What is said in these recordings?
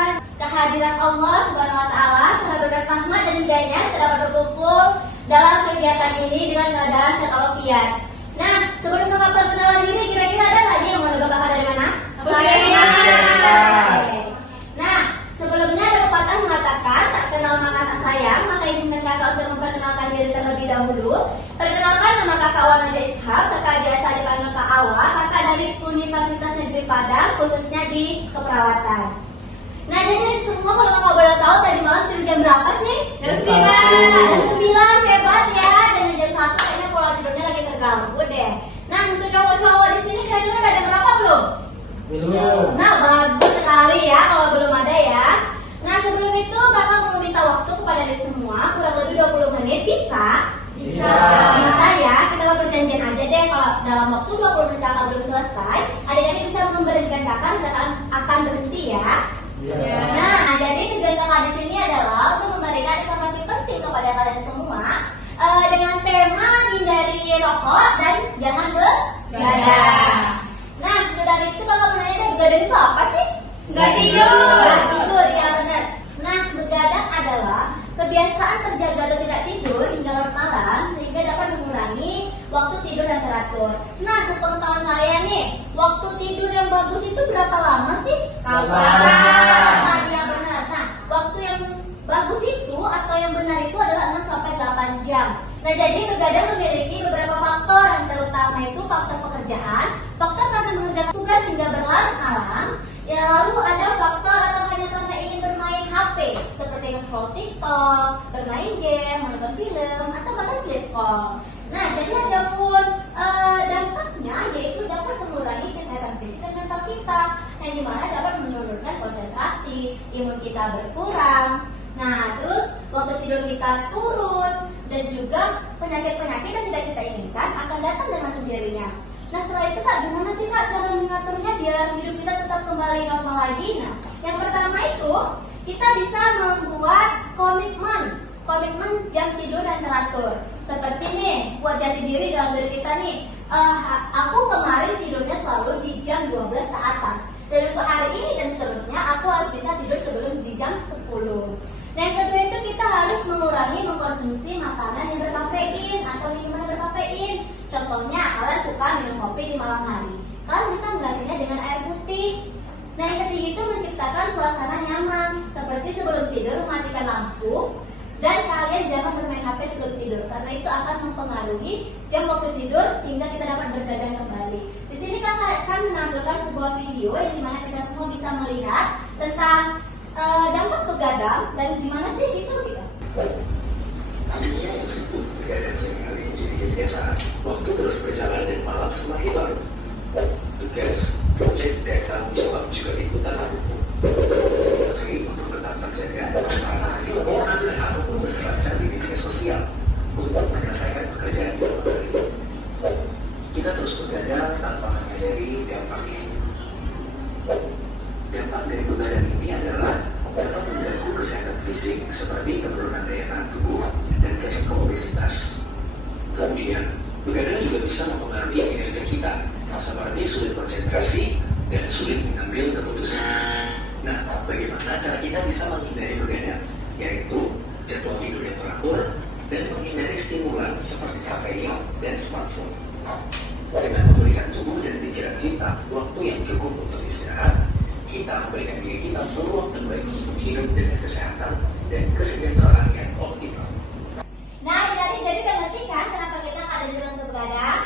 merasakan kehadiran Allah Subhanahu wa taala karena berkat rahmat dan hidayah kita dapat berkumpul dalam kegiatan ini dengan keadaan sehat walafiat. Nah, sebelum kakak perkenalan diri, kira-kira ada nggak nih yang mau nebak kakak dari mana? Nah, sebelumnya ada pepatah mengatakan tak kenal maka tak sayang, maka izinkan kakak untuk memperkenalkan diri terlebih dahulu. Perkenalkan, nama kakak Wan Najwa Ishak, kakak biasa dipanggil Kak Awa, kakak dari Universitas Negeri Padang, khususnya di keperawatan. Nah, jadi semua kalau kakak boleh tahu tadi malam tidur jam berapa sih? Jam 9, hebat ya. Dan jam 1 kayaknya pola tidurnya lagi terganggu deh. Nah, untuk cowok-cowok di sini kira-kira udah ada berapa belum? Belum. Nah, bagus sekali ya kalau belum ada ya. Nah, sebelum itu kakak mau meminta waktu kepada dari semua kurang lebih 20 menit, bisa? Bisa ya, kita mau perjanjian aja deh kalau dalam waktu 20 menit kakak belum selesai, adik-adik bisa memberhentikan kakak dan akan berhenti ya. Nah, jadi tujuan kakak di sini adalah untuk memberikan informasi penting kepada kalian semua dengan tema hindari rokok dan jangan begadang. Nah, dari itu kakak mau nanya, begadang itu apa sih? Nggak tidur. Nggak tidur, ya benar. Nah, begadang adalah kebiasaan terjaga atau tidak tidur hingga larut malam sehingga dapat mengurangi waktu tidur yang teratur. Nah, sepengetahuan kalian nih, waktu tidur yang bagus itu berapa lama sih? Nah, dia benar. Nah, waktu yang bagus itu atau yang benar itu adalah 6 sampai 8 jam. Nah, jadi begadang memiliki beberapa faktor, yang terutama itu faktor pekerjaan, faktor karena mengerjakan tugas hingga berlarut malam. Ya, lalu ada faktor atau hanya karena ingin bermain HP seperti scroll TikTok, bermain game, menonton film, atau bahkan sleep call. Nah, jadi ada pun dampaknya yaitu dapat mengurangi kesehatan fisik dan mental kita, yang dimana dapat menurunkan konsentrasi, imun kita berkurang. Nah, terus waktu tidur kita turun dan juga penyakit-penyakit yang tidak kita inginkan akan datang dengan sendirinya. Nah, setelah itu Kak, gimana sih Kak cara mengaturnya biar hidup kita tetap kembali normal lagi? Nah, yang pertama itu kita bisa membuat komitmen jam tidur yang teratur. Seperti nih, buat jati diri dalam diri kita nih. Aku kemarin tidurnya selalu di jam 12 ke atas. Dan untuk hari ini dan seterusnya, aku harus bisa tidur sebelum di jam 10. Nah, yang kedua itu kita harus mengurangi mengkonsumsi makanan yang berkafein atau minuman yang berkafein. Contohnya, kalian suka minum kopi di malam hari. Kalian bisa menggantinya dengan air putih. Nah, yang ketiga itu menciptakan suasana nyaman. Seperti sebelum tidur mematikan lampu. Dan kalian jangan bermain HP sebelum tidur, karena itu akan mempengaruhi jam waktu tidur sehingga kita dapat bergadang kembali. Di sini kakak akan menampilkan sebuah video yang dimana kita semua bisa melihat tentang dampak begadang dan gimana sih itu kita. Dunia yang sibuk begadang seringkali menjadi kebiasaan. Waktu terus berjalan dan malam semakin larut. Tugas, proyek, dan tanggung jawab juga ikutan lumpuh. Tapi untuk tetap terjaga, orang ataupun berselancar di media sosial untuk menyelesaikan pekerjaan di malam hari. Kita terus begadang tanpa menyadari dampak ini. Dampak dari begadang ini adalah dapat mengganggu kesehatan fisik seperti penurunan daya tahan tubuh dan resiko obesitas. Kemudian, begadang juga bisa mempengaruhi kinerja kita, seperti sulit konsentrasi dan sulit mengambil keputusan. Nah, bagaimana cara kita bisa menghindari begadang? Yaitu jadwal tidur yang teratur dan menghindari stimulan seperti kafein dan smartphone. Dengan memberikan tubuh dan pikiran kita waktu yang cukup untuk istirahat, kita memberikan diri kita peluang terbaik untuk hidup dengan kesehatan dan kesejahteraan yang optimal. Nah, jadi udah ngerti kan kenapa kita ada jalan untuk begadang?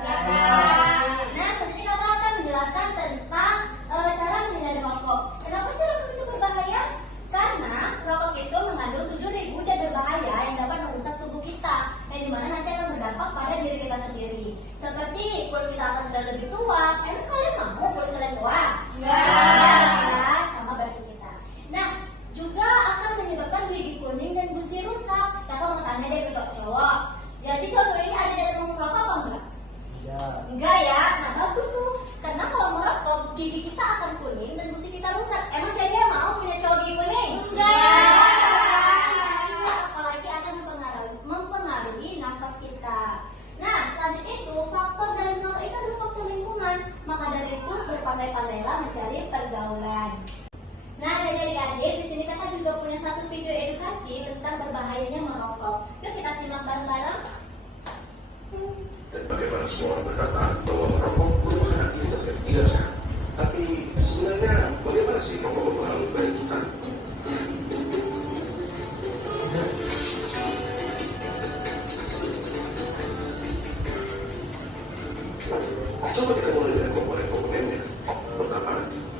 Nah, selanjutnya kakak akan menjelaskan tentang cara menghindari rokok. Kenapa sih rokok itu berbahaya? Karena rokok itu mengandung 7.000 zat berbahaya yang dapat merusak tubuh kita, yang dimana nanti akan berdampak pada diri kita sendiri. Seperti kulit kita akan menjadi lebih tua. Emang kalian mau kulit kalian tua? Enggak. Sama berarti kita. Nah, juga akan menyebabkan gigi kuning dan gusi rusak. Kakak mau tanya deh ke cowok-cowok. Jadi cowok ini ada jatuh merokok apa enggak? Enggak ya. Nah, bagus tuh. Karena kalau merokok gigi kita akan kuning dan gusi kita rusak. Emang cewek mau punya cowok gigi kuning? Enggak. Apalagi akan mempengaruhi nafas kita. Nah, selanjutnya itu faktor dari merokok itu adalah faktor lingkungan. Maka dari itu berpandai-pandailah mencari pergaulan. Nah, adik-adik, di sini kakak juga punya satu video edukasi tentang berbahayanya merokok. Yuk kita simak bareng-bareng. Dan bagaimana semua orang berkata bahwa merokok merupakan aktivitas yang tidak sehat. Tapi sebenarnya bagaimana sih merokok berpengaruh bagi kita? Coba kita mulai dengan komponen-komponennya. Pertama,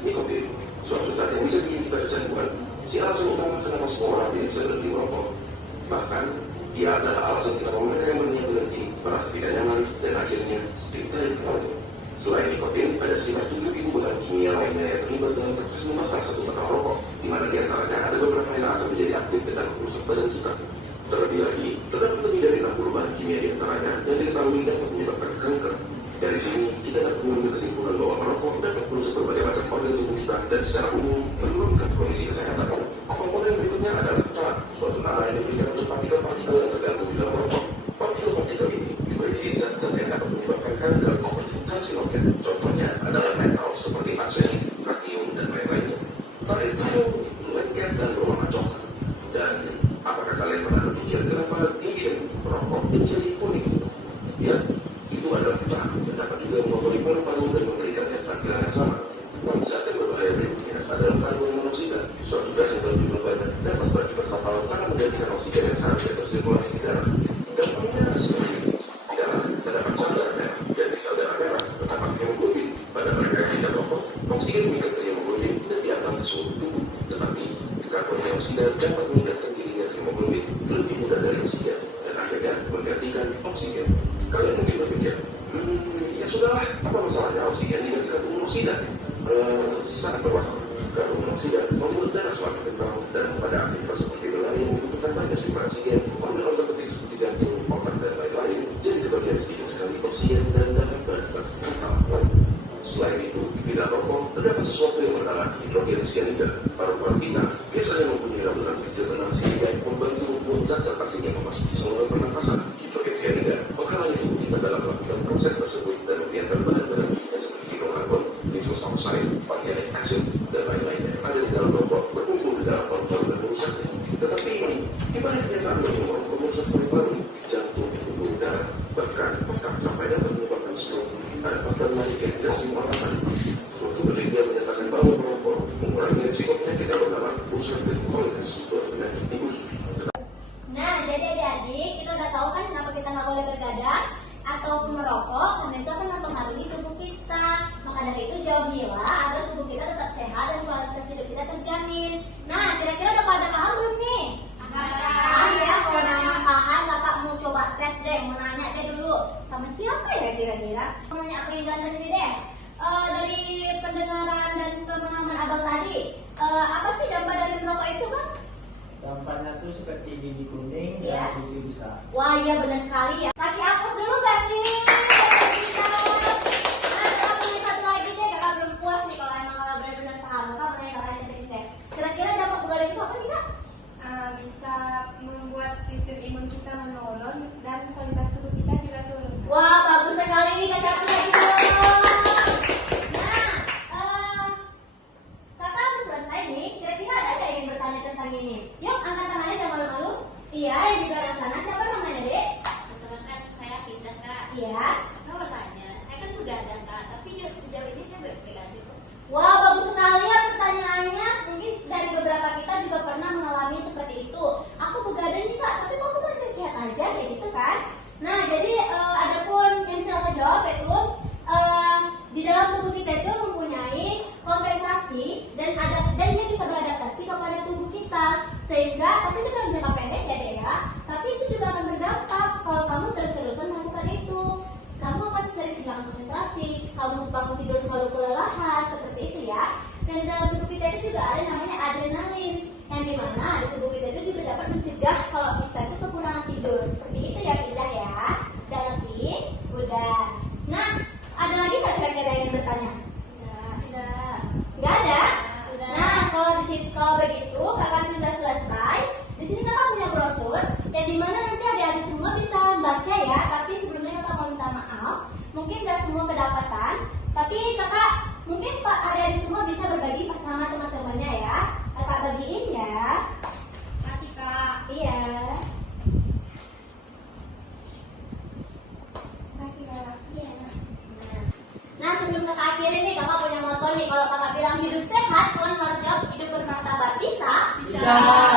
nikotin. Suatu zat yang bisa bikin kita kecanduan. Si alasan utama kenapa semua orang tidak bisa berhenti merokok. Bahkan, dia adalah alasan kenapa mereka yang berniat berhenti merasa tidak nyaman dan akhirnya ditarik merokok. Selain nikotin, ada sekitar 7.000 bahan kimia lainnya yang terlibat dalam proses membakar satu batang rokok, di mana di antaranya ada beberapa yang akan menjadi aktif dan merusak badan kita. Terlebih lagi, terdapat lebih dari 60 bahan kimia di antaranya yang diketahui dapat menyebabkan kanker. Dari sini, kita dapat mengambil kesimpulan bahwa merokok dapat merusak berbagai macam organ tubuh kita dan secara umum menurunkan kondisi kesehatan. Komponen berikutnya adalah tar, suatu tanah yang diberikan untuk partikel-partikel yang tergabung di dalam rokok. Partikel-partikel ini berisi zat-zat yang dapat menyebabkan kanker seperti karsinogen. Contohnya adalah metal seperti arsenik, kadmium, dan lain-lainnya. Tar itu lengket dan berwarna coklat. Dan apakah kalian pernah berpikir kenapa gigi dan kuku perokok menjadi kuning? Ya, itu adalah tar yang dapat juga mengotori paru-paru dan memberikannya tampilan yang sama. Zat yang berbahaya berikutnya adalah karbon monoksida, suatu gas yang berjumlah banyak dapat berakibat fatal karena menggantikan oksigen yang seharusnya bersirkulasi di darah. Gampangnya seperti ini. Di darah terdapat sel darah merah, dan di sel darah merah terdapat hemoglobin. Pada mereka yang tidak merokok, oksigen meningkat ke hemoglobin dan diantar ke seluruh tubuh. Tetapi karbon monoksida dapat meningkatkan tingginya hemoglobin lebih mudah dari oksigen dan akhirnya menggantikan oksigen. Kalian mungkin berpikir, ya sudahlah, apa masalahnya oksigen dengan karbon monoksida? Sangat bermasalah. Karbon monoksida membuat darah semakin kental dan pada aktivitas seperti berlari membutuhkan banyak sumber oksigen. Organ-organ penting seperti jantung, otak, dan lain-lain jadi kebagian sedikit sekali oksigen dan dapat berkental. Selain itu, di dalam rokok terdapat sesuatu yang bernama hidrogen cyanida. Paru-paru kita biasanya mempunyai ratusan kecil benang sehingga membantu membuat zat-zat asing yang memasuki saluran pernafasan. Hidrogen cyanida menghalangi tubuh kita dalam melakukan proses tersebut dan membiarkan bahan-bahan kimia seperti hidrokarbon, nitrous oxide, organic acid, dan lain-lainnya yang ada di dalam rokok berkumpul di dalam paru-paru dan merusaknya. Tetapi di balik kenyataan bahwa merokok merusak paru-paru, jantung, pembuluh darah, bahkan otak sampai dapat menyebabkan stroke. Ada faktor lain yang tidak semua orang tahu. Suatu penelitian menyatakan bahwa merokok mengurangi risiko penyakit yang bernama ulcerative colitis, suatu penyakit di usus. Nah, jadi adik-adik, kita udah tahu kan kenapa kita nggak boleh bergadang ataupun merokok, karena itu akan mempengaruhi tubuh kita. Maka dari itu jauhilah agar tubuh kita tetap sehat dan kualitas hidup kita terjamin. Nah, kira-kira udah pada paham belum nih? Paham ya? Kalau nama paham, kakak mau coba tes deh, mau nanya deh dulu sama siapa ya kira-kira? Mau nanya aku yang ganteng ini deh. Dari pendengaran dan pemahaman abang tadi, apa sih dampak dari merokok itu kan? Dampaknya tuh seperti gigi kuning Iya. dan gigi besar. Wah iya benar sekali ya. Kasih hapus dulu gak sih? Nah, kakak punya satu lagi deh, kakak belum puas nih kalau emang kakak benar-benar paham. Kakak mau nanya kakak yang penting deh. Kira-kira dampak begadang itu apa sih kak? Bisa membuat sistem imun kita menurun dan kualitas tubuh kita juga turun. Wah bagus sekali kakak punya kakak udah selesai nih. Kira-kira ada nggak yang bertanya tentang ini? Yuk angkat tangannya jangan malu-malu. Iya yang di belakang sana siapa namanya dek? Perkenalkan saya Pindah kak. Iya. Saya mau tanya, saya kan begadang kak, tapi sejauh ini saya baik-baik aja kok. Wah bagus sekali ya pertanyaannya. Mungkin dari beberapa kita juga pernah mengalami seperti itu. Aku begadang nih kak, tapi kok aku masih sehat aja kayak gitu kan? Nah jadi adapun yang bisa aku jawab itu di dalam tubuh kita itu mempunyai kompensasi dan dia bisa beradaptasi kepada tubuh kita sehingga tapi itu dalam jangka pendek ya dek ya. Tapi itu juga akan berdampak kalau kamu terus-terusan melakukan itu. Kamu akan sering kehilangan konsentrasi, kamu bangun tidur selalu kelelahan, seperti itu ya. Dan di dalam tubuh kita itu juga ada namanya adrenalin, yang dimana di tubuh kita itu juga dapat mencegah kalau kita itu kekurangan tidur. Seperti itu ya Pizah ya. Udah ngerti? Udah. Nah, ada lagi nggak kira-kira yang bertanya? Udah. Nggak ada? Udah. Nah, kalau begitu kakak sudah selesai. Di sini kakak punya brosur yang dimana nanti adik-adik semua bisa baca ya. Tapi sebelumnya kakak mau minta maaf, mungkin nggak semua kedapatan. Tapi kakak mungkin adik-adik semua bisa berbagi sama teman-temannya ya. Kakak bagiin Sama